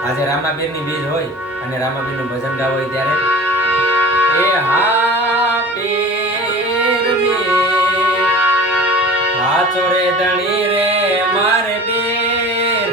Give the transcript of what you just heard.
આજે રામાબીરની બીજ હોય અને રામાબીરનું ભજન ગાવ હોય ત્યારે એ હા પીર હાચો રે ધણી રે મારે પીર